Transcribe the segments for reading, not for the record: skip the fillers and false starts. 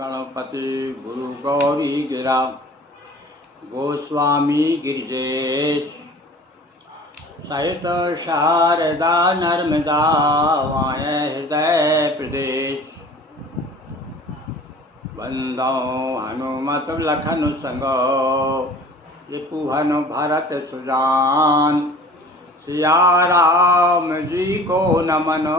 गणपति गुरु गौरी गिरा गोस्वामी गिरिजेश सहित शारदा नर्मदा वाय हृदय प्रदेश वंदो हनुमत लखन संगो रिपुहन भरत सुजान सिया राम जी को नमनो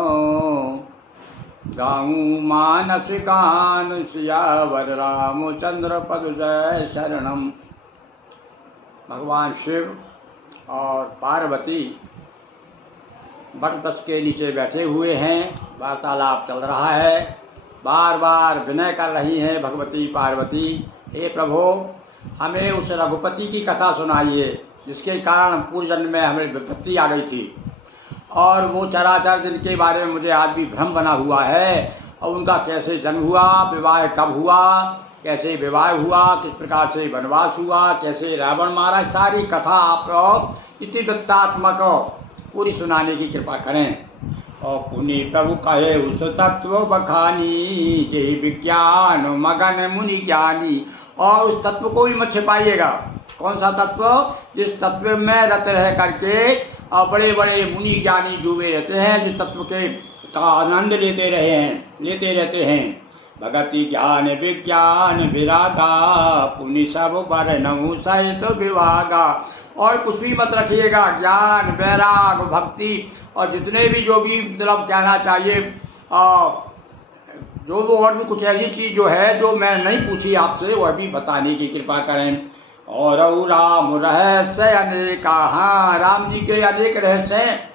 गाऊँ मानस गान सियावर रामचंद्र पद जय शरणम। भगवान शिव और पार्वती वट के नीचे बैठे हुए हैं, वार्तालाप चल रहा है। बार बार विनय कर रही हैं भगवती पार्वती, हे प्रभु हमें उस रघुपति की कथा सुनाइए जिसके कारण पूर्व जन्म में हमें विपत्ति आ गई थी, और वो चराचर जिनके बारे में मुझे आज भी भ्रम बना हुआ है, और उनका कैसे जन्म हुआ, विवाह कब हुआ, कैसे विवाह हुआ, किस प्रकार से वनवास हुआ, कैसे रावण मारा, सारी कथा आप लोग इति वृत्तात्मक पूरी सुनाने की कृपा करें। और पुनि प्रभु कहे उस तत्व बखानी जय विज्ञान मगन मुनि ज्ञानी। और उस तत्व को भी मत छिपाइएगा। कौन सा तत्व? जिस तत्व में रत रह करके और बड़े बड़े मुनि ज्ञानी डूबे रहते हैं, जिस तत्व के का आनंद लेते रहते हैं। भगति ज्ञान विज्ञान विरागा पुनि सब वर्णऊ सहित विभागा। और कुछ भी मत रखिएगा, ज्ञान वैराग भक्ति और जितने भी जो भी मतलब कहना चाहिए, जो वो और भी कुछ ऐसी चीज़ जो है जो मैं नहीं पूछी आपसे, वह भी बताने की कृपा करें। और राम रहस्य अनेका, हाँ राम जी के अनेक रहस्य हैं,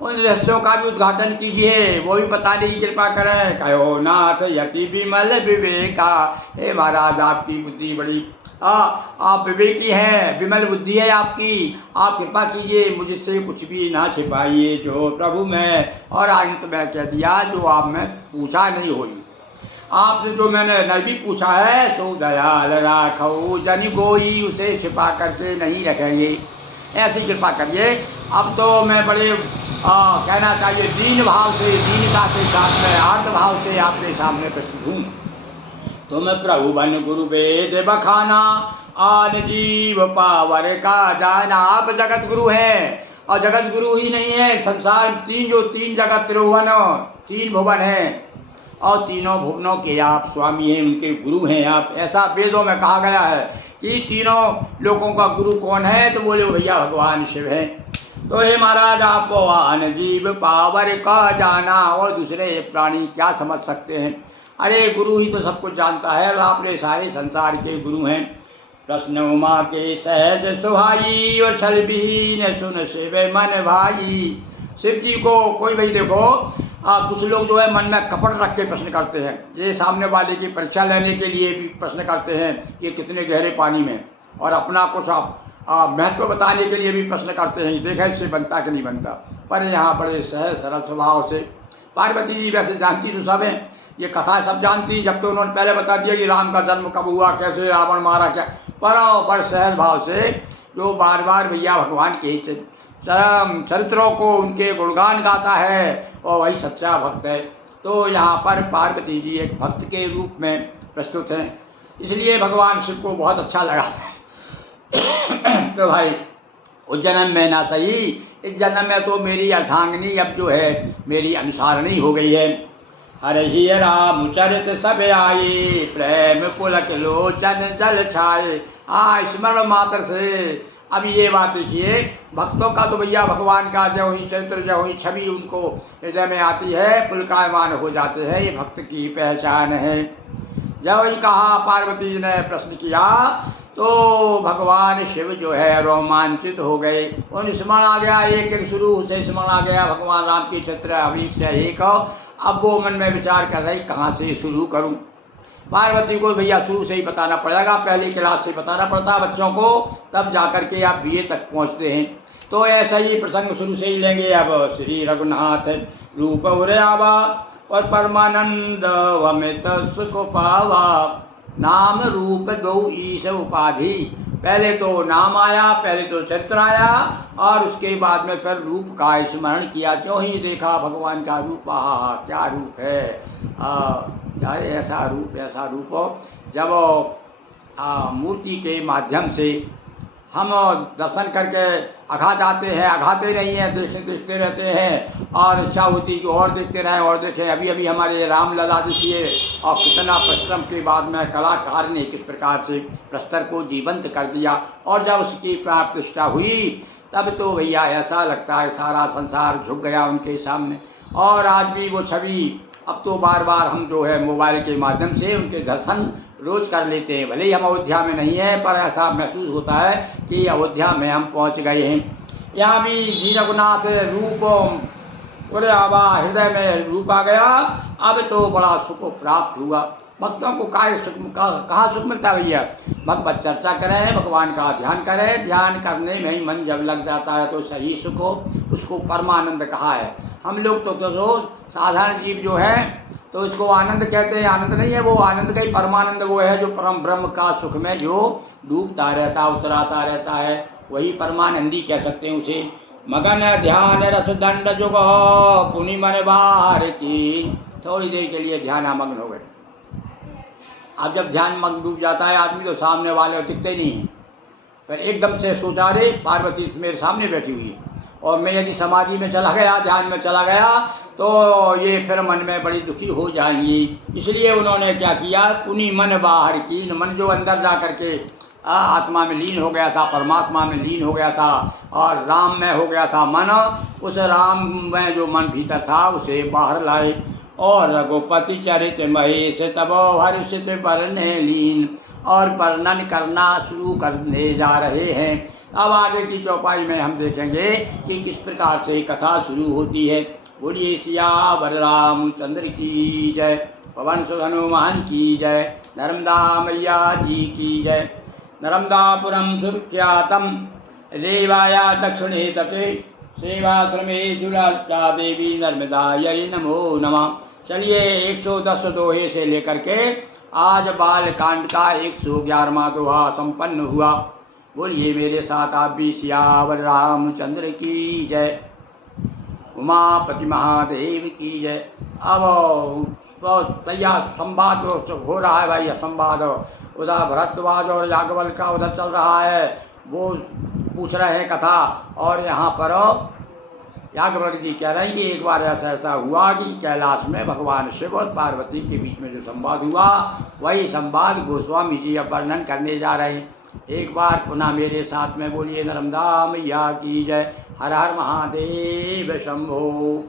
उन रहस्यों का भी उद्घाटन कीजिए, वो भी बताने की कृपा करें। कहो नाथ यति विमल विवेका, हे महाराज आपकी बुद्धि बड़ी आप विवेकी हैं, विमल बुद्धि है आपकी, आप कृपा कीजिए मुझसे कुछ भी ना छिपाइए जो प्रभु मैं। और अंत में कह दिया जो आप में पूछा नहीं हुई, आपसे जो मैंने नहीं पूछा है सो दयाल राखो जन कोई, उसे छिपा करके नहीं रखेंगे, ऐसी कृपा करिए। अब तो मैं बड़े कहना चाहिए दीन भाव से, दीनता के साथ में आर्त भाव से आपके सामने प्रस्तुत हूँ। तुम प्रभु बन गुरु वेद बखाना आन जीव पावर का जाना। आप जगत गुरु हैं, और जगत गुरु ही नहीं है, संसार तीन जगत त्रिभुवन, तीन भुवन हैं, और तीनों भुवनों के आप स्वामी हैं, उनके गुरु हैं आप। ऐसा वेदों में कहा गया है कि तीनों लोगों का गुरु कौन है, तो बोले भैया भगवान शिव हैं। तो हे महाराज आप आन जीव पावर का जाना, और दूसरे प्राणी क्या समझ सकते हैं? अरे गुरु ही तो सब कुछ जानता है, और आपने सारे संसार के गुरु हैं। प्रश्न उमा के सहज सुहाई, और छल विहीन सुन शिव मन भाई। शिव जी को कोई भाई देखो कुछ लोग जो है मन में कपट रख के प्रश्न करते हैं, ये सामने वाले की परीक्षा लेने के लिए भी प्रश्न करते हैं ये कितने गहरे पानी में, और अपना कुछ महत्व बताने के लिए भी प्रश्न करते हैं, देखा इससे बनता कि नहीं बनता। पर यहाँ बड़े सहज सरल स्वभाव से पार्वती जी वैसे जानती तो सब हैं, ये कथा सब जानती, जब तो उन्होंने पहले बता दिया कि राम का जन्म कब हुआ, कैसे रावण मारा, क्या, पर बड़े सहज भाव से जो बार बार भैया भगवान के चरित्रों को उनके गुणगान गाता है, और वही सच्चा भक्त है। तो यहाँ पर पार्वती जी एक भक्त के रूप में प्रस्तुत हैं, इसलिए भगवान शिव को बहुत अच्छा लगा। तो भाई उस जन्म में ना सही, इस जन्म में तो मेरी अर्धांगिनी अब जो है मेरी अनुसारणी हो गई है। हरे ही राम चरित सब आए, प्रेम पुलक लोचन जल छाए। हाँ स्मरण मात्र से अब ये बात देखिए, भक्तों का तो भैया भगवान का जो ही चरित्र जो ही छवि उनको हृदय में आती है, पुलकायमान हो जाते हैं, ये भक्त की पहचान है। जब ही कहा पार्वती जी ने प्रश्न किया तो भगवान शिव जो है रोमांचित हो गए, उन स्मरण आ गया, एक एक शुरू से स्मरण आ गया भगवान राम की चित्र अभी से एक। अब वो मन में विचार कर रही कहाँ से शुरू करूं। पार्वती को भैया शुरू से ही बताना पड़ेगा, पहली क्लास से बताना पड़ता है बच्चों को, तब जाकर के आप बीए तक पहुंचते हैं। तो ऐसा ही प्रसंग शुरू से ही लेंगे। अब श्री रघुनाथ रूप आवा, और परमानंद अमित सुख पावा, नाम रूप दो ईश उपाधि, पहले तो नाम आया, पहले तो चरित्र आया और उसके बाद में फिर रूप का स्मरण किया। जो ही देखा भगवान का रूप, आहा क्या रूप है, यार ऐसा रूप जब मूर्ति के माध्यम से हम दर्शन करके अघा जाते हैं, अघाते नहीं हैं, देखते रहते हैं और इच्छा होती है कि और देखते रहें और देखें। अभी अभी हमारे रामलला देखिए और कितना परिश्रम के बाद में कलाकार ने किस प्रकार से प्रस्तर को जीवंत कर दिया और जब उसकी प्राण प्रतिष्ठा हुई तब तो भैया ऐसा लगता है सारा संसार झुक गया उनके सामने। और आज भी वो छवि अब तो बार बार हम जो है मोबाइल के माध्यम से उनके दर्शन रोज़ कर लेते हैं। भले ही हम अयोध्या में नहीं हैं पर ऐसा महसूस होता है कि अयोध्या में हम पहुंच गए हैं। यहाँ भी जी रघुनाथ रूप बोले आबा हृदय में रूप आ गया। अब तो बड़ा सुख प्राप्त हुआ। भक्तों को कहाँ सुख मिलता है भैया? भगवत चर्चा करें, भगवान का ध्यान करें, ध्यान करने में ही मन जब लग जाता है तो सही सुख हो, उसको परमानंद कहा है। हम लोग तो रोज साधारण जीव जो है तो इसको आनंद कहते हैं। आनंद नहीं है वो, आनंद का ही परमानंद वो है जो परम ब्रह्म का सुख में जो डूबता रहता उतराता रहता है, वही परमानंदी कह सकते हैं उसे। मगन ध्यान रस दंड जुग पुनि मन बाहर की। थोड़ी देर के लिए ध्यान मग्न हो गए। अब जब ध्यान मग्न डूब जाता है आदमी तो सामने वाले दिखते नहीं हैं। फिर एकदम से सोचा रे पार्वती मेरे सामने बैठी हुई है और मैं यदि समाधि में चला गया, ध्यान में चला गया तो ये फिर मन में बड़ी दुखी हो जाएंगी। इसलिए उन्होंने क्या किया, पुनि मन बाहर की। मन जो अंदर जा करके आत्मा में लीन हो गया था, परमात्मा में लीन हो गया था और राम में हो गया था मन, उस राम में जो मन भीतर था उसे बाहर लाए। और रघुपति चरित महेश तब हर्षित बरने लीन। और वर्णन करना शुरू करने जा रहे हैं। अब आगे की चौपाई में हम देखेंगे कि किस प्रकार से कथा शुरू होती है। बोलिए सियावर रामचंद्र की जय, पवन सुत हनुमान की जय, नर्मदा मैया जी की जय। नर्मदापुरम सुख्यातम रेवाया दक्षिणे तटे सेवाश्रमे जुलाष्टा देवी नर्मदायै नमो नमः। चलिए 110 दोहे से लेकर के आज बालकांड का 111वां दोहा संपन्न हुआ। बोलिए मेरे साथ आप भी सियावर रामचंद्र की जय, उमापति महादेव की जय। अब तैयार संवाद हो रहा है भाई, संवाद उधर भरद्वाज और याज्ञवल्क्य का उधर चल रहा है, वो पूछ रहे हैं कथा। और यहाँ पर याज्ञवल्क्य जी कह रहे हैं कि एक बार ऐसा हुआ कि कैलाश में भगवान शिव और पार्वती के बीच में जो संवाद हुआ वही संवाद गोस्वामी जी अब वर्णन करने जा रहे हैं। एक बार पुनः मेरे साथ में बोलिए नर्मदा मैया की जय। हर हर महादेव शंभो।